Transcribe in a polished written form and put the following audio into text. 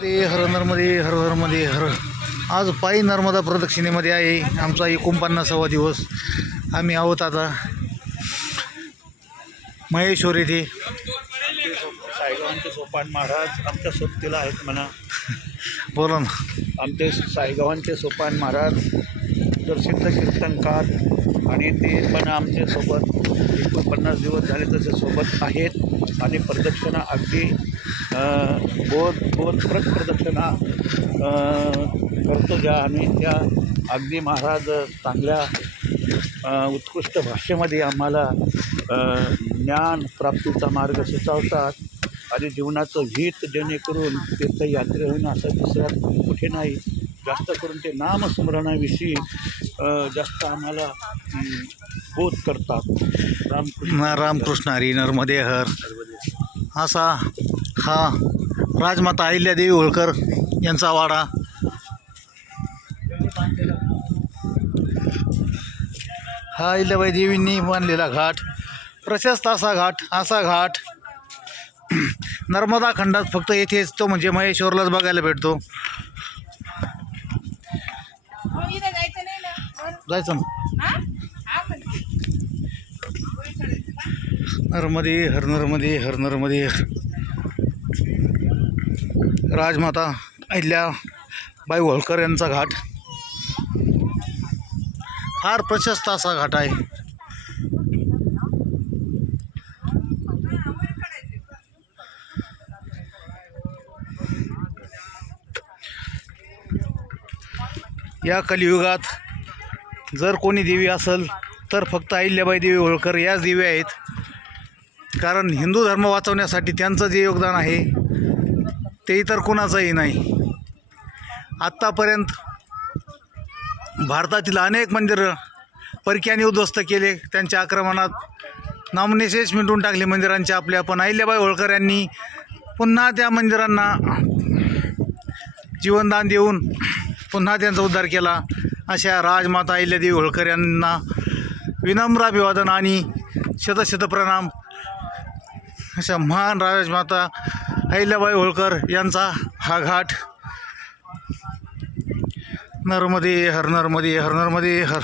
ते हर नर्मदे हर नर्मदे हर. आज पायी नर्मदा प्रदक्षिणेमध्ये आहे. आमचा 49वा दिवस. आम्ही आहोत आता महेश्वर येथे. साईगावांचे सोपान महाराज आमच्या सोबतीला आहेत म्हणा. बोला ना. आमचे साईगावांचे सोपान महाराज प्रसिद्ध कीर्तनकार आणि ते पण आमच्या सोबत 49 दिवस झाले तसे सोबत आहेत. आणि प्रदक्षिणा अगदी बोध प्रदक्षिणा करतो ज्या आणि त्या अगदी महाराज चांगल्या उत्कृष्ट भाषेमध्ये आम्हाला ज्ञान प्राप्तीचा मार्ग सुचवतात आणि जीवनाचं हित जेणेकरून तीर्थयात्रे होईन असं दुसऱ्यात कुठे नाही. जास्त करून ते नामस्मरणाविषयी जास्त आम्हाला बोध करतात. रामकृष्ण हरी नर्मदे हर. असा हा राजमाता अहिल्यादेवी होळकर यांचा वाडा. हा अहिल्याबाई देवींनी बांधलेला घाट. प्रशस्त असा घाट नर्मदा खंडात फक्त येथेच तो म्हणजे महेश्वरलाच बघायला भेटतो. जायचं ना. नर्मदे हर नर्मदे हर नर्मदे हर. राजमाता अहिल्याबाई होळकर यांचा घाट. फार प्रशस्त असा घाट आहे. या कलियुगात जर कोणी देवी असेल तर फक्त अहिल्याबाई देवी होळकर याच देवी आहेत. कारण हिंदू धर्म वाचवण्यासाठी त्यांचं जे योगदान आहे ते इतर कोणाचंही नाही. आत्तापर्यंत भारतातील अनेक मंदिरं परक्यांनी उद्ध्वस्त केले. त्यांच्या आक्रमणात नामनिशेष मिटून टाकले मंदिरांचे आपल्या. पण अहिल्याबाई होळकर यांनी पुन्हा त्या मंदिरांना जीवनदान देऊन पुन्हा त्यांचा उद्धार केला. अशा राजमाता अहिल्यादेवी होळकर यांना विनम्र अभिवादन आणि शतशत प्रणाम. अशा महान राजमाता अहिल्याबाई होळकर यांचा हा घाट. नर्मदे हर नर्मदे हर नर्मदे हर.